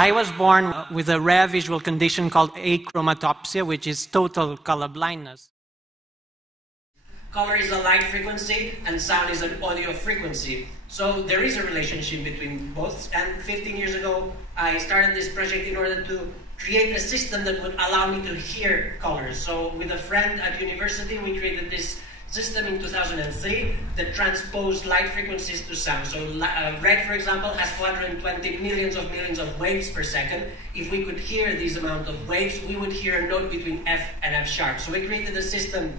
I was born with a rare visual condition called achromatopsia, which is total color blindness. Color is a light frequency and sound is an audio frequency. So there is a relationship between both. And 15 years ago, I started this project in order to create a system that would allow me to hear colors. So with a friend at university, we created this system in 2003 that transposed light frequencies to sound. So red, for example, has 420 millions of waves per second. If we could hear these amount of waves, we would hear a note between F and F sharp. So we created a system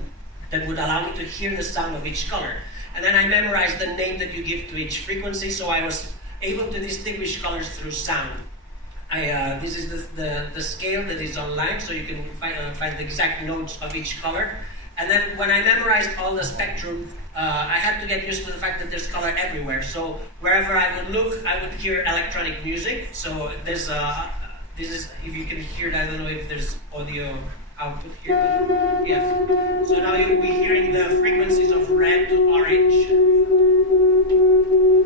that would allow me to hear the sound of each color. And then I memorized the name that you give to each frequency, so I was able to distinguish colors through sound. This is the scale that is online, so you can find the exact notes of each color. And then when I memorized all the spectrum, I had to get used to the fact that there's color everywhere. So wherever I would look, I would hear electronic music. So there's this is, if you can hear it, I don't know if there's audio output here. Yes. So now you'll be hearing the frequencies of red to orange.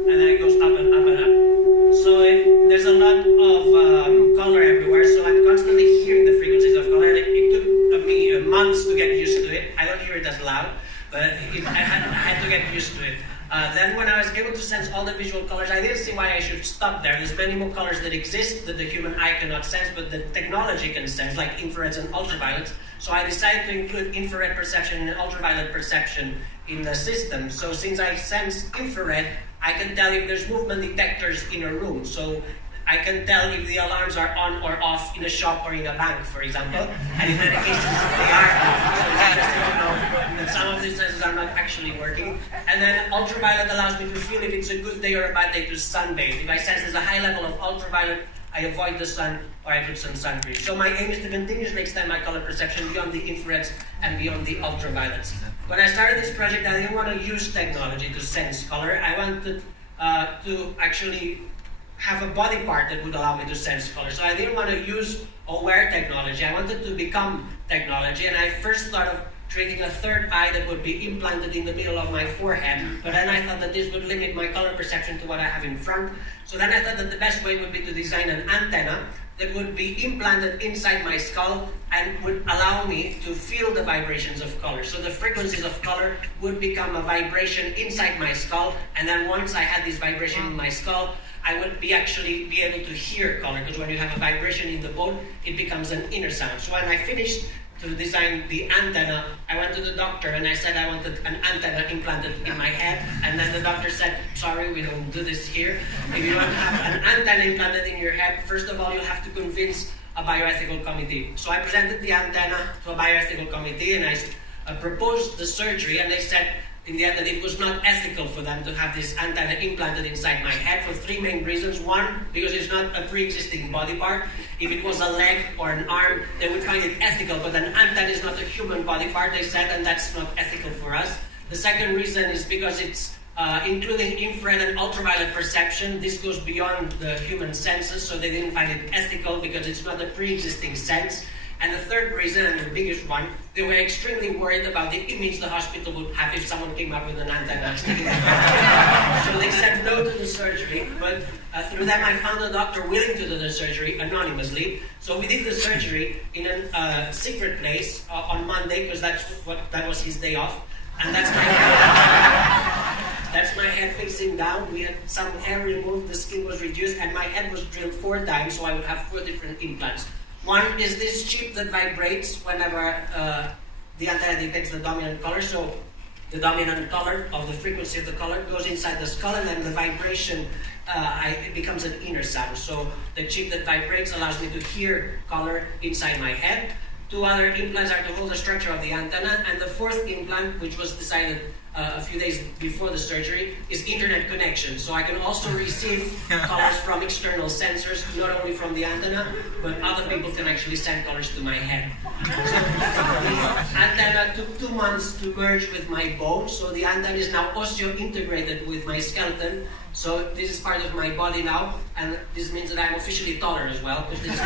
And then it goes up and up and up. So there's a lot of color everywhere, so I'm constantly hearing the frequencies of color. And it took me months to get used to it. I don't hear it as loud, but I had to get used to it. Then when I was able to sense all the visual colors, I didn't see why I should stop there. There's many more colors that exist that the human eye cannot sense, but the technology can sense, like infrareds and ultraviolets. So I decided to include infrared perception and ultraviolet perception in the system. So since I sense infrared, I can tell if there's movement detectors in a room. So I can tell if the alarms are on or off in a shop or in a bank, for example. And in many cases, they are off. So it's interesting to know that some of these sensors are not actually working. And then ultraviolet allows me to feel if it's a good day or a bad day to sunbathe. If I sense there's a high level of ultraviolet, I avoid the sun or I put some sun cream. So my aim is to continuously extend my color perception beyond the infrareds and beyond the ultraviolets. When I started this project, I didn't want to use technology to sense color. I wanted to actually have a body part that would allow me to sense color. So I didn't want to use or wear technology. I wanted to become technology, and I first thought of creating a third eye that would be implanted in the middle of my forehead. But then I thought that this would limit my color perception to what I have in front. So then I thought that the best way would be to design an antenna that would be implanted inside my skull and would allow me to feel the vibrations of color. So the frequencies of color would become a vibration inside my skull, and then once I had this vibration in my skull, I would actually be able to hear color, because when you have a vibration in the bone, it becomes an inner sound. So when I finished to design the antenna, I went to the doctor and I said I wanted an antenna implanted in my head, and then the doctor said, sorry, we don't do this here. If you want to have an antenna implanted in your head, first of all, you have to convince a bioethical committee. So I presented the antenna to a bioethical committee and I proposed the surgery, and they said in the end that it was not ethical for them to have this antenna implanted inside my head for three main reasons. One, because it's not a pre-existing body part. If it was a leg or an arm, they would find it ethical, but an antenna is not a human body part, they said, and that's not ethical for us. The second reason is because it's including infrared and ultraviolet perception. This goes beyond the human senses, so they didn't find it ethical because it's not a pre-existing sense. And the third reason, and the biggest one, they were extremely worried about the image the hospital would have if someone came up with an antenna sticking in their So they said no to the surgery, but through them I found a doctor willing to do the surgery anonymously. So we did the surgery in a secret place on Monday, because that was his day off. And that's my head. That's my head facing down. We had some hair removed, the skin was reduced, and my head was drilled 4 times, so I would have 4 different implants. One is this chip that vibrates whenever the antenna detects the dominant color. So the dominant color of the frequency of the color goes inside the skull, and then the vibration it becomes an inner sound. So the chip that vibrates allows me to hear color inside my head. 2 other implants are to hold the structure of the antenna, and the 4th implant, which was decided a few days before the surgery, is internet connection. So I can also receive colors from external sensors, not only from the antenna, but other people can actually send colors to my head. So the antenna took 2 months to merge with my bone, so the antenna is now osseointegrated with my skeleton. So this is part of my body now, and this means that I'm officially taller as well, because this is